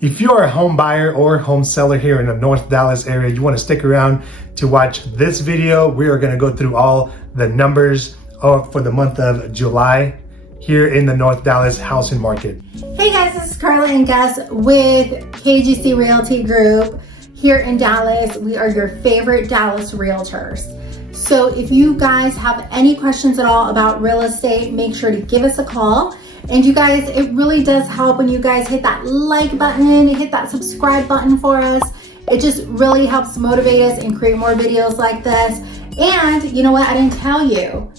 If you're a home buyer or home seller here in the North Dallas area, you want to stick around to watch this video. We are going to go through all the numbers for the month of July here in the North Dallas housing market. Hey guys, this is Carla and Gus with KGC Realty Group here in Dallas. We are your favorite Dallas realtors. So if you guys have any questions at all about real estate, make sure to give us a call. And you guys, it really does help when you guys hit that like button, hit that subscribe button for us. It just really helps motivate us and create more videos like this. And you know what, I didn't tell you,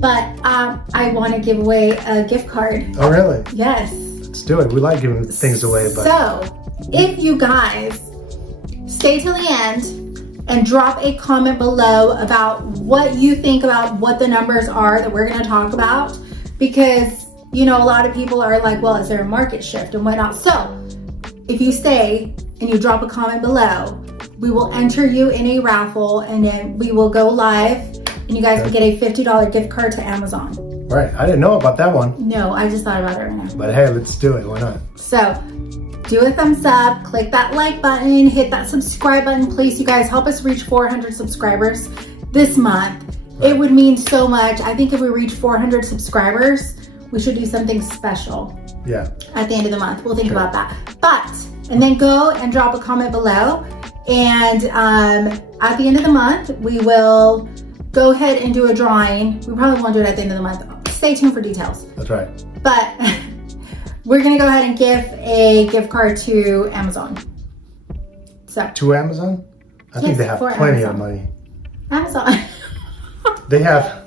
but I want to give away a gift card. Oh really? Yes. Let's do it. We like giving things away. But so if you guys stay till the end and drop a comment below about what you think about what the numbers are that we're going to talk about, because you know, a lot of people are like, well, is there a market shift and whatnot? So if you stay and you drop a comment below, we will enter you in a raffle and then we will go live and you guys will get a $50 gift card to Amazon. Right, I didn't know about that one. No, I just thought about it right now. But hey, let's do it, why not? So do a thumbs up, click that like button, hit that subscribe button, please. You guys help us reach 400 subscribers this month. Right. It would mean so much. I think if we reach 400 subscribers, we should do something special. Yeah. At the end of the month. We'll think about that. And then go and drop a comment below. And at the end of the month, we will go ahead and do a drawing. We probably won't do it at the end of the month. Stay tuned for details. That's right. But we're gonna go ahead and give a gift card to Amazon. So. To Amazon? I think they have plenty of money. Amazon. They have.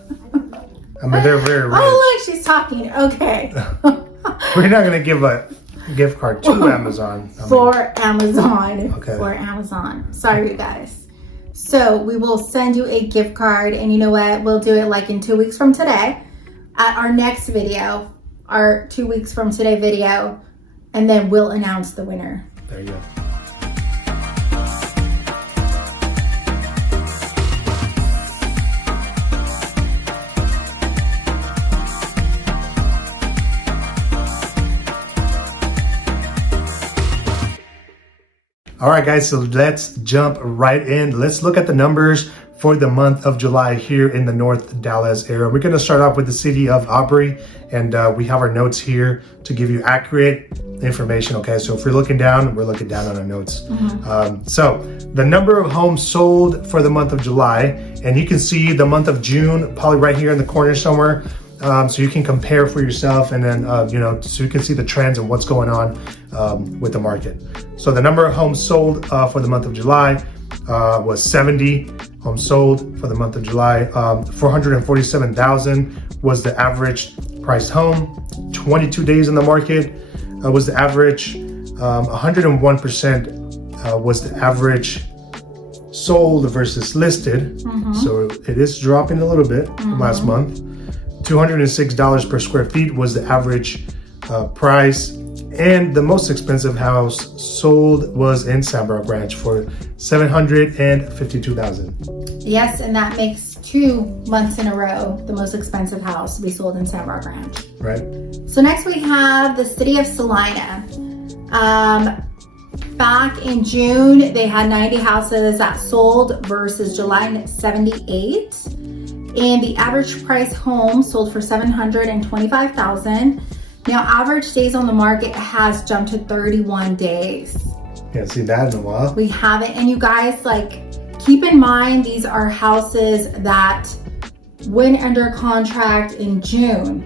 I mean, they're very rich. Oh, look, she's talking. Okay. We're not going to give a gift card to Amazon. Amazon. Okay. For Amazon. Sorry, you guys. So we will send you a gift card. And you know what? We'll do it like in 2 weeks from today at our next video, our 2 weeks from today video. And then we'll announce the winner. There you go. All right, guys, so let's jump right in. Let's look at the numbers for the month of July here in the North Dallas area. We're going to start off with the city of Aubrey, and we have our notes here to give you accurate information, okay? So if you're looking down, we're looking down on our notes. So the number of homes sold for the month of July, and you can see the month of June probably right here in the corner somewhere. So you can compare for yourself, and then you know, so you can see the trends and what's going on with the market. So the number of homes sold for the month of July was 70 homes sold for the month of July. 447,000 was the average priced home. 22 days in the market was the average. 101% was the average sold versus listed. So it is dropping a little bit from last month. $206 per square feet was the average price, and the most expensive house sold was in Sambrook Ranch for $752,000. Yes, and that makes 2 months in a row the most expensive house to be sold in Sambrook Ranch. Right. So next we have the city of Celina. Back in June, they had 90 houses that sold versus July 78. And the average price home sold for $725,000. Now, average days on the market has jumped to 31 days. Can't see that in a while. We haven't. And you guys, like, keep in mind, these are houses that went under contract in June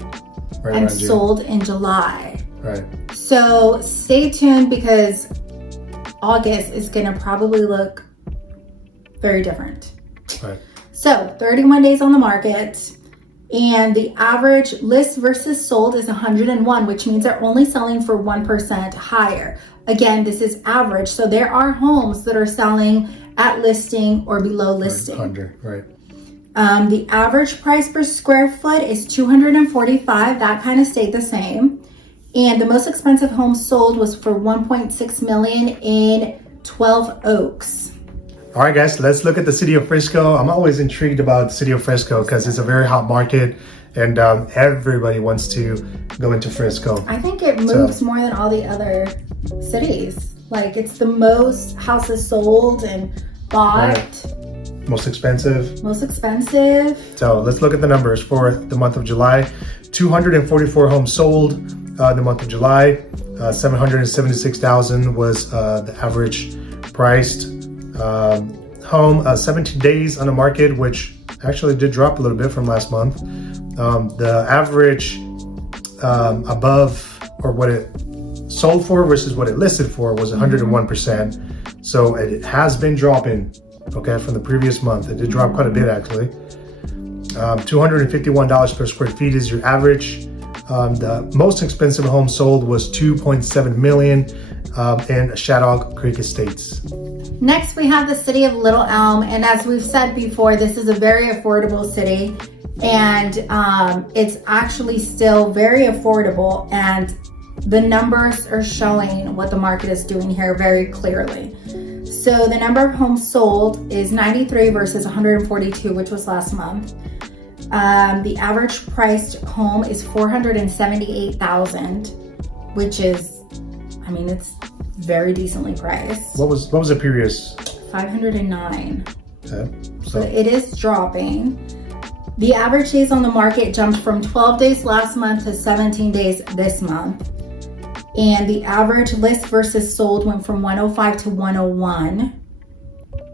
and sold in July. Right. So stay tuned, because August is going to probably look very different. Right. So 31 days on the market, and the average list versus sold is 101, which means they're only selling for 1% higher. Again, this is average. So there are homes that are selling at listing or below listing. 100, right. The average price per square foot is $245. That kind of stayed the same. And the most expensive home sold was for $1.6 million in 12 Oaks. All right, guys, let's look at the city of Frisco. I'm always intrigued about the city of Frisco because it's a very hot market, and everybody wants to go into Frisco. I think it moves more than all the other cities. Like, it's the most houses sold and bought. Right. Most expensive. Most expensive. So let's look at the numbers for the month of July. 244 homes sold the month of July. 776,000 was the average priced home. 17 days on the market, which actually did drop a little bit from last month. The average above, or what it sold for versus what it listed for, was 101%. So it has been dropping, okay, from the previous month. It did drop quite a bit, actually. $251 per square feet is your average. The most expensive home sold was $2.7 million in Shaddock Creek Estates. Next, we have the city of Little Elm. And as we've said before, this is a very affordable city. And it's actually still very affordable. And the numbers are showing what the market is doing here very clearly. So the number of homes sold is 93 versus 142, which was last month. The average priced home is $478,000, which is, I mean, it's very decently priced. What was the previous? 509. Okay, so it is dropping. The average days on the market jumped from 12 days last month to 17 days this month. And the average list versus sold went from 105 to 101.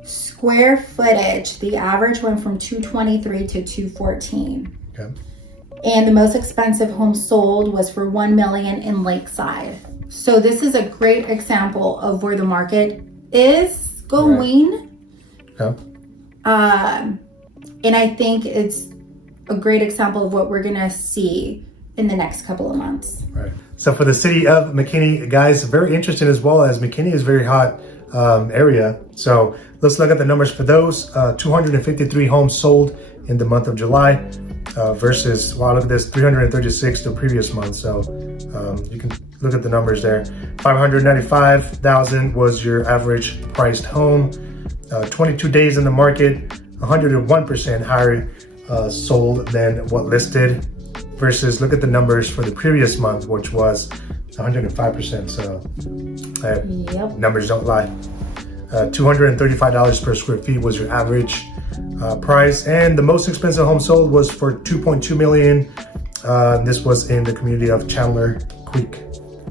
Square footage, the average went from 223 to 214. Okay. And the most expensive home sold was for $1 million in Lakeside. So this is a great example of where the market is going. Right. Okay. And I think it's a great example of what we're gonna see in the next couple of months. Right. So for the city of McKinney, guys, very interesting as well, as McKinney is a very hot area. So let's look at the numbers for those. 253 homes sold in the month of July versus, wow, look at this, 336 the previous month. So you can look at the numbers there. 595,000 was your average priced home. 22 days in the market, 101% higher sold than what listed, versus look at the numbers for the previous month, which was 105%. So numbers don't lie. $235 per square feet was your average price, and the most expensive home sold was for $2.2 million. This was in the community of Chandler Creek.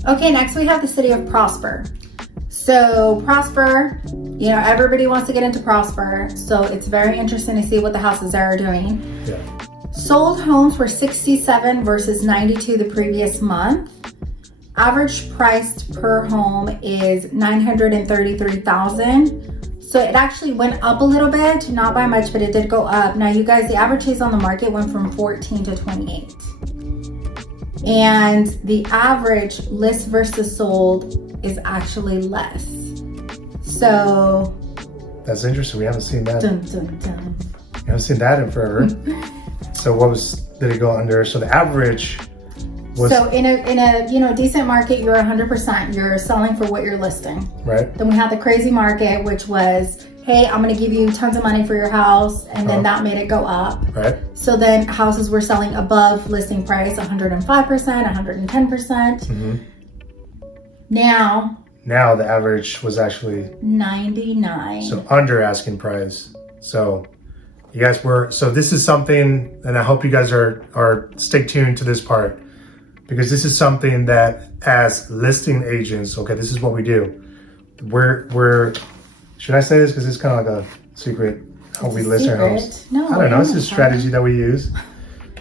Okay, next we have the city of Prosper. So Prosper, you know, everybody wants to get into Prosper, so it's very interesting to see what the houses there are doing. Yeah. Sold homes were 67 versus 92 the previous month. Average priced per home is $933,000. So it actually went up a little bit, not by much, but it did go up. Now you guys, the average days on the market went from 14 to 28. And the average list versus sold is actually less. So that's interesting. We haven't seen that. Dun, dun, dun. We haven't seen that in forever. So did it go under? So the average was, so in a decent market, you're 100%. You're selling for what you're listing. Right. Then we had the crazy market, which was, hey, I'm gonna give you tons of money for your house, and then that made it go up. Right. So then houses were selling above listing price, 105%, 110%. Mm-hmm. Now the average was actually 99. So under asking price. So you guys so this is something, and I hope you guys are stay tuned to this part, because this is something that as listing agents, okay, this is what we do. We're should I say this? Because it's kind of like a secret how we list our house. No, I don't know. It's a strategy that we use.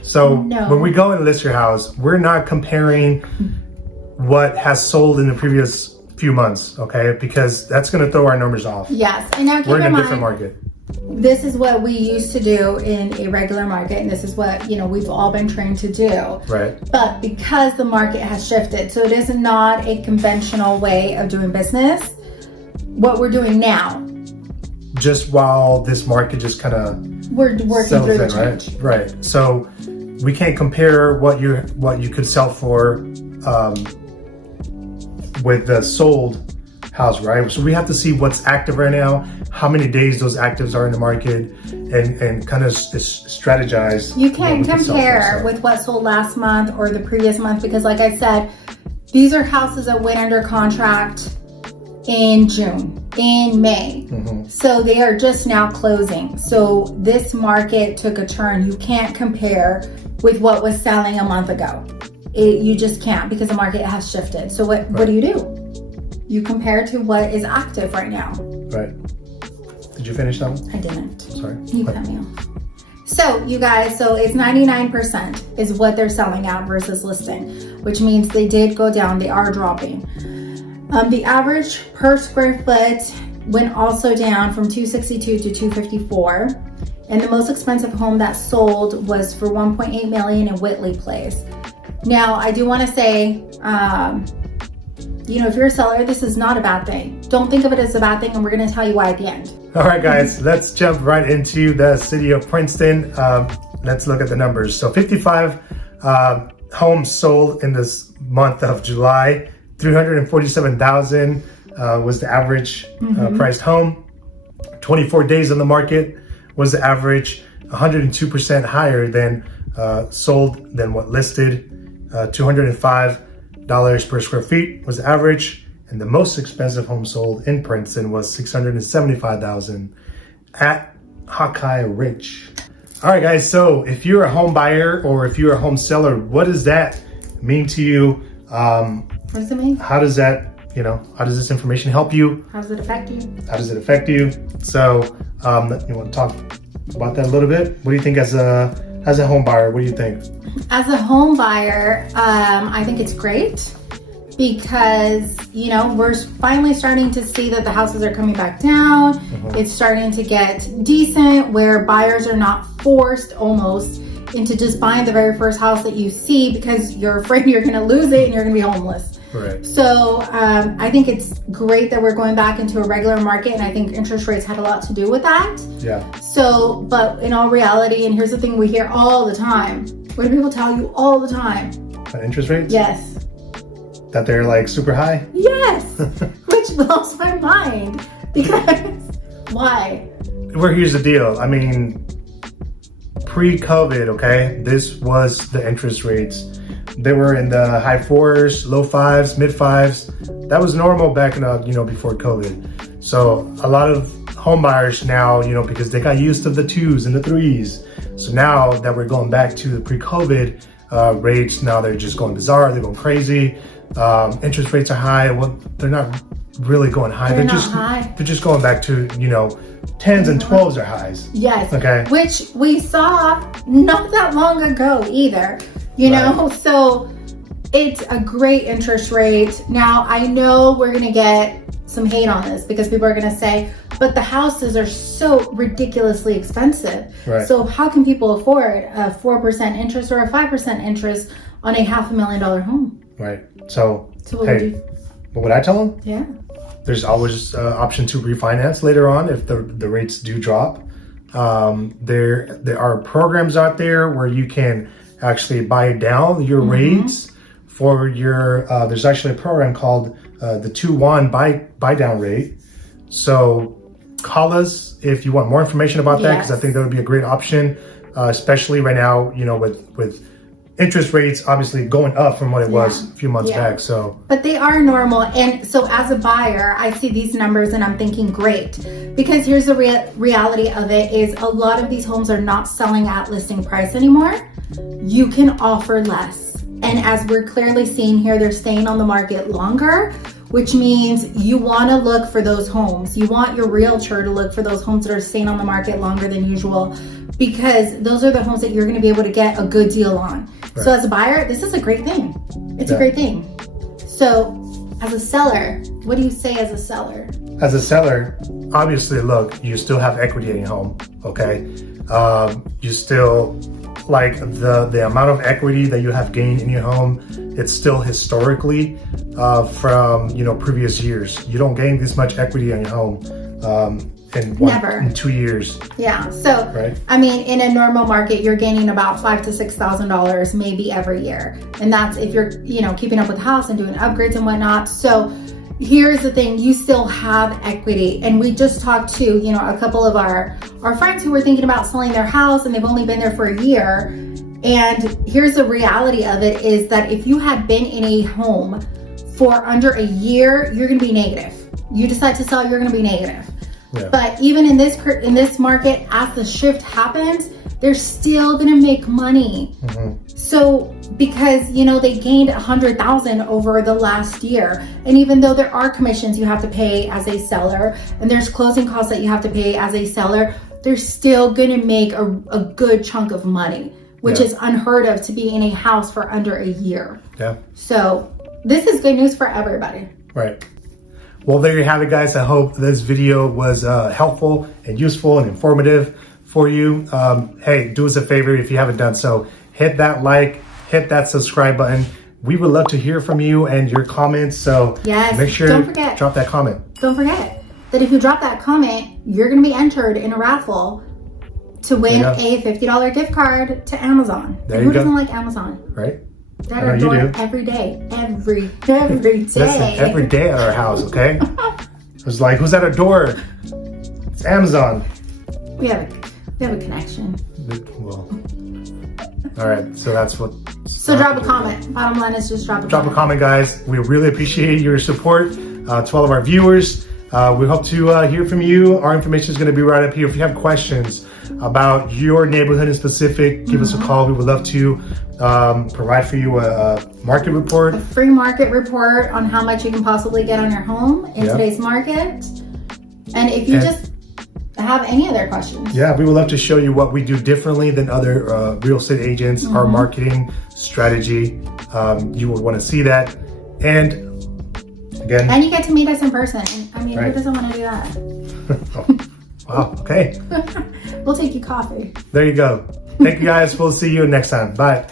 So when we go and list your house, we're not comparing what has sold in the previous few months, okay? Because that's going to throw our numbers off. Yes, and now keep we're in in a mind, different market. This is what we used to do in a regular market, and this is what, you know, we've all been trained to do. Right. But because the market has shifted, so it is not a conventional way of doing business, what we're doing now. Just while this market just kind of we're working through the change. Right. So we can't compare what you could sell for with the sold house, right? So we have to see what's active right now, how many days those actives are in the market, and kind of strategize. You can't compare with what sold last month or the previous month, because like I said, These are houses that went under contract in May. So they are just now closing. So this market took a turn. You can't compare with what was selling a month ago. You just can't, because the market has shifted. So what do? You compare to what is active right now. Right. Did you finish that one? I didn't. Sorry. You cut me off. So you guys, so it's 99% is what they're selling at versus listing, which means they did go down. They are dropping. The average per square foot went also down from 262 to 254. And the most expensive home that sold was for 1.8 million in Whitley Place. Now, I do want to say, if you're a seller, this is not a bad thing. Don't think of it as a bad thing, and we're going to tell you why at the end. All right, guys, let's jump right into the city of Princeton. Let's look at the numbers. So 55 homes sold in this month of July. 347,000 was the average priced home. 24 days on the market was the average, 102% higher than sold than what listed. $205 per square feet was the average. And the most expensive home sold in Princeton was $675,000 at Hawkeye Ridge. All right, guys. So if you're a home buyer or if you're a home seller, what does that mean to you? What does it mean? How does that, how does this information help you? How does it affect you? How does it affect you? So you want to talk about that a little bit? What do you think as a home buyer? What do you think? As a home buyer, I think it's great. Because, we're finally starting to see that the houses are coming back down. It's starting to get decent, where buyers are not forced almost into just buying the very first house that you see because you're afraid you're going to lose it and you're going to be homeless. Right. So I think it's great that we're going back into a regular market, and I think interest rates had a lot to do with that. Yeah. So, but in all reality, and here's the thing we hear all the time. What do people tell you all the time? Interest rates? Yes. That they're like super high? Yes, which blows my mind, because why? Well, here's the deal. I mean, pre-COVID, okay, this was the interest rates. They were in the high 4s, low 5s, mid 5s. That was normal back in, before COVID. So a lot of home buyers now, because they got used to the 2s and the 3s. So now that we're going back to the pre-COVID rates, now they're just going bizarre. They're going crazy. Interest rates are high. Well, they're not really going high. They're not high. They're just going back to, 10s and 12s are highs. Yes. Okay. Which we saw not that long ago either, Right. So it's a great interest rate. Now, I know we're going to get some hate on this because people are going to say, but the houses are so ridiculously expensive. Right. So how can people afford a 4% interest or a 5% interest on a $500,000 home? Right. So what would you? What would I tell them? Yeah. There's always option to refinance later on if the rates do drop. There are programs out there where you can actually buy down your rates for your. There's actually a program called the 2-1 buy down rate. So call us if you want more information about that, because I think that would be a great option, especially right now. With interest rates obviously going up from what it was a few months back. So, but they are normal, and so as a buyer, I see these numbers and I'm thinking, great, because here's the reality of it is a lot of these homes are not selling at listing price anymore. You can offer less, and as we're clearly seeing here, they're staying on the market longer, which means you want to look for those homes. You want your realtor to look for those homes that are staying on the market longer than usual, because those are the homes that you're going to be able to get a good deal on. Right. So as a buyer, this is a great thing. It's a great thing. So as a seller, what do you say as a seller? As a seller, obviously, look, you still have equity in your home, okay? You still, like the amount of equity that you have gained in your home, it's still historically from, previous years. You don't gain this much equity in your home in 2 years. Yeah. So, right? I mean, in a normal market, you're gaining about $5,000 to $6,000 maybe every year. And that's if you're, keeping up with the house and doing upgrades and whatnot. So here's the thing, you still have equity. And we just talked to, a couple of our friends who were thinking about selling their house, and they've only been there for a year. And here's the reality of it is that if you had been in a home for under a year, you're gonna be negative. You decide to sell, you're gonna be negative. Yeah. But even in this market, as the shift happens, they're still gonna make money. So because they gained 100,000 over the last year, and even though there are commissions you have to pay as a seller, and there's closing costs that you have to pay as a seller, they're still gonna make a good chunk of money, which is unheard of to be in a house for under a year. Yeah. So this is good news for everybody. Right. Well, there you have it, guys. I hope this video was helpful and useful and informative for you. Hey, do us a favor if you haven't done so. Hit that like, hit that subscribe button. We would love to hear from you and your comments. So make sure to drop that comment. Don't forget that if you drop that comment, you're going to be entered in a raffle to win a $50 gift card to Amazon. Who doesn't like Amazon? Right. That are doing every day. Every day. Listen, every day at our house, okay? It's like, who's at our door? It's Amazon. We have a connection. Well, all right, so that's what. So drop a comment. Bottom line is just drop a comment. Drop a comment, guys. We really appreciate your support. To all of our viewers, we hope to hear from you. Our information is going to be right up here. If you have questions about your neighborhood in specific, give us a call. We would love to provide for you a market report. A free market report on how much you can possibly get on your home in today's market. And if you just have any other questions. Yeah, we would love to show you what we do differently than other real estate agents, our marketing strategy. You would want to see that. And again. And you get to meet us in person. I mean, who doesn't want to do that? Wow, okay. We'll take you coffee. There you go. Thank you, guys. We'll see you next time. Bye.